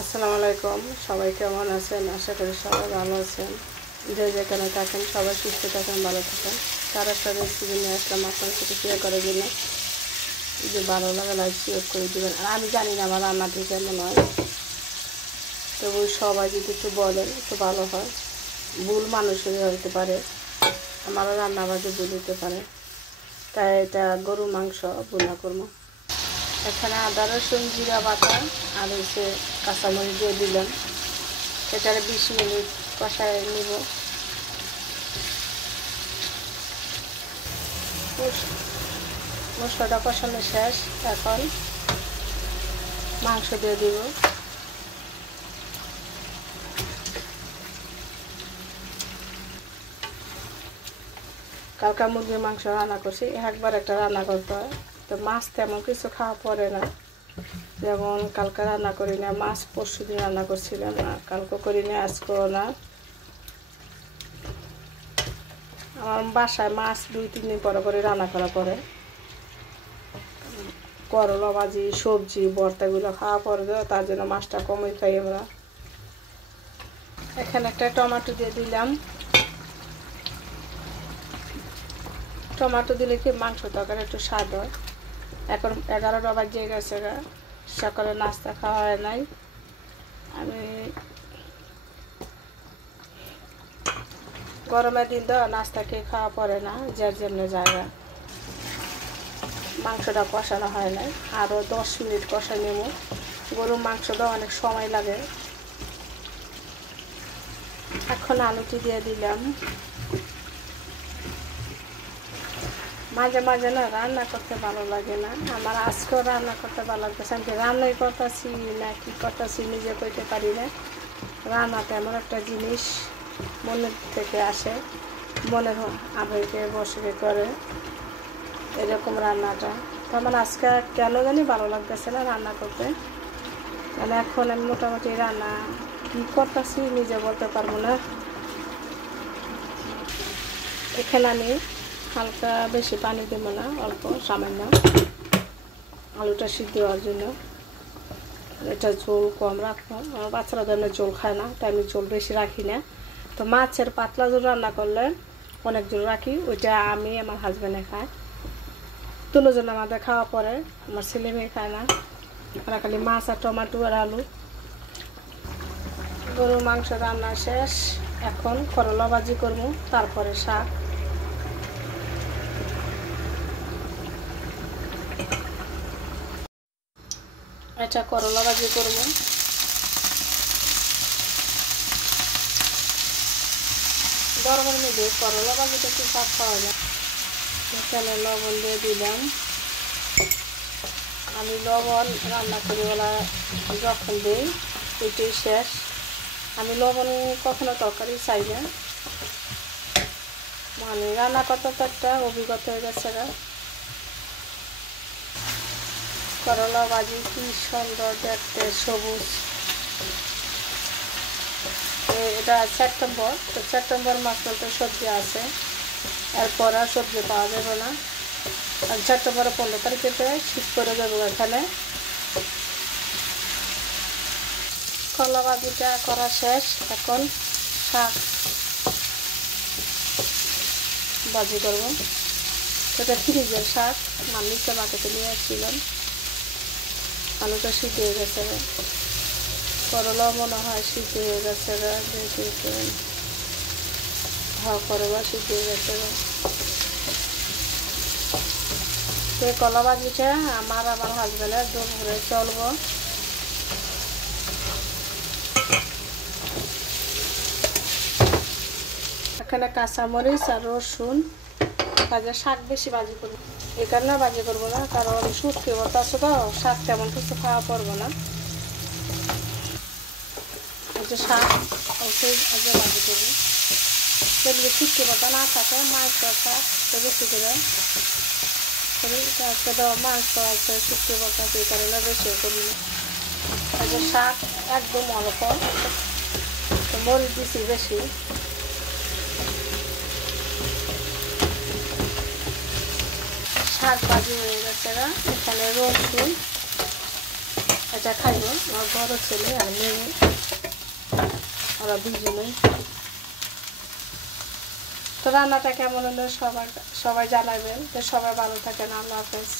আসসালামু আলাইকুম। সবাই কেমন আছেন? আশা করি সবাই ভালো আছেন। যে যেখানে থাকেন সবাই সুস্থ থাকেন, ভালো থাকেন। তার একটা রেসিপি নিয়ে আসলাম আপনার সাথে শেয়ার করার জন্য। যদি ভালো লাগে লাইক শেয়ার করে দেবেন। আর আমি জানি না আমার রান্নাটি কেমন হয়, তবু সবাই যদি একটু বলেন একটু ভালো হয়। ভুল মানুষেরই হতে পারে, আমারও রান্নাবাদে ভুল হতে পারে। তাই এটা গরু মাংস ভুনা করবো। এখানে আদা রসুন জিরা বাটা আর হচ্ছে কাঁচামরিচ দিয়ে দিলাম। এটারে 20 মিনিট কষায় নিব। মশলাটা কষানো শেষ, এখন মাংস দিয়ে দিব। কালকা মুরগির মাংস রান্না করছি, একবার একটা রান্না করতে হয়। তো মাছ তেমন কিছু খাওয়া পড়ে না, যেমন কালকে রান্না করি না মাছ, পরশু দিন রান্না করছিলাম না, কালকে করি না, আজকেও না। আমার বাসায় মাছ 2-3 দিন পরে পরে রান্না করা পরে। করলা ভাজি, সবজি, ভর্তাগুলো খাওয়া পরে, তার জন্য মাছটা কমই খাই আমরা। এখানে একটা টমেটো দিয়ে দিলাম। টমেটো দিলে কি মাংস তরকারি একটু স্বাদ হয়। এখন 11টা বাজে গেছে, সকালে নাস্তা খাওয়া হয় নাই। আমি গরমের দিন তো নাস্তা খেয়ে খাওয়া পড়ে না, যার যেমনি জায়গা। মাংসটা কষানো হয় নাই, আরও 10 মিনিট কষাই নেব। গরুর মাংসটা অনেক সময় লাগে। এখন আলুটি দিয়ে দিলাম। মাঝে মাঝে না রান্না করতে ভালো লাগে না, আমার আজকেও রান্না করতে ভালো লাগতেছে। আমি রান্নাই করতেছি না কি করতেছি নিজে কইতে পারি না। রান্নাতে এমন একটা জিনিস মনের থেকে আসে, মনের আবেগে বসে করে এরকম রান্নাটা। তো আমার আজকে কেন জানি ভালো লাগতেছে না রান্না করতে। মানে এখন আমি মোটামুটি রান্না কী করতেছি নিজে বলতে পারবো না। এখানে আমি হালকা বেশি পানি দেবো না, অল্প সামান্য, আলুটা সিদ্ধ হওয়ার জন্য। এটা ঝোল কম রাখবো, আমার বাচ্চারা ধরনের ঝোল খায় না, তাই আমি ঝোল বেশি রাখি না। তো মাছের পাতলা ঝোল রান্না করলে অনেক ঝোল রাখি, ওইটা আমি আমার হাজব্যান্ডে খায়। দুজন আমাদের খাওয়া পরে, আমার ছেলে মেয়ে খায় না, ওরা খালি মাছ আর টমেটো আর আলু। গরুর মাংস রান্না শেষ, এখন করলা ভাজি করবো, তারপরে শাক। এটা করলা ভাজি করবো। গরমের মধ্যে করলা ভাজিটা একটু স্বাদ পাওয়া যায়। এখানে লবণ দিয়ে দিলাম। আমি লবণ রান্না করি ওলা যখন দিই এটাই শেষ। আমি লবণ কখনো তরকারি চাই না, মানে রান্না করতে তো একটা অভিজ্ঞতা হয়ে গেছে। করলা ভাজি কি সুন্দর দেখতে, সবুজ। এটা সেপ্টেম্বর, তো সেপ্টেম্বর মাস বলতে সবজি আছে, এরপর আর সবজি পাওয়া যাবে না। আর সেপ্টেম্বরের 15 তারিখেতে শীত করে যাবো। এখানে করলা ভাজিটা করা শেষ, এখন শাক ভাজি করবো। এটা ফ্রিজের শাক, নিচে মার্কেটে নিয়ে আসছিলাম। আলুটা সিদ্ধ হয়ে গেছে, করলাও মনে হয় সিদ্ধ হয়ে গেছে, করলা সিদ্ধ হয়ে গেছে। তো কলা ভাজিটা আমার হাজব্যান্ডের দুপুরে চলবো। এখানে কাঁচামরিচ আর রসুন ভাজা, শাক বেশি ভাজি করবো। এই কারণে ভাজি করবো না, কারণ শুটকি ভর্তা আছে তো, শাক তেমন কিছু খাওয়া পড়বো না। শাক অবশ্যই আগে ভাজি করবো। যদি শুটকি ভর্তা না থাকে, মাছ শাক তো বেশি করে আজকে তো মাংস আছে, শুটকি ভর্তা, সেই কারণে বেশি করবো না। শাক একদম অল্প, তো মরিচ দিছি বেশি। শাক ভাজি হয়ে গেছে। এখানে রসুন এটা খাইব আমার বড় ছেলে আর মেয়ে, ওরা দুজনেই। তো রান্নাটা কেমন হলো সবাই জানাবেন। তো সবাই ভালো থাকেন, আল্লাহ হাফেজ।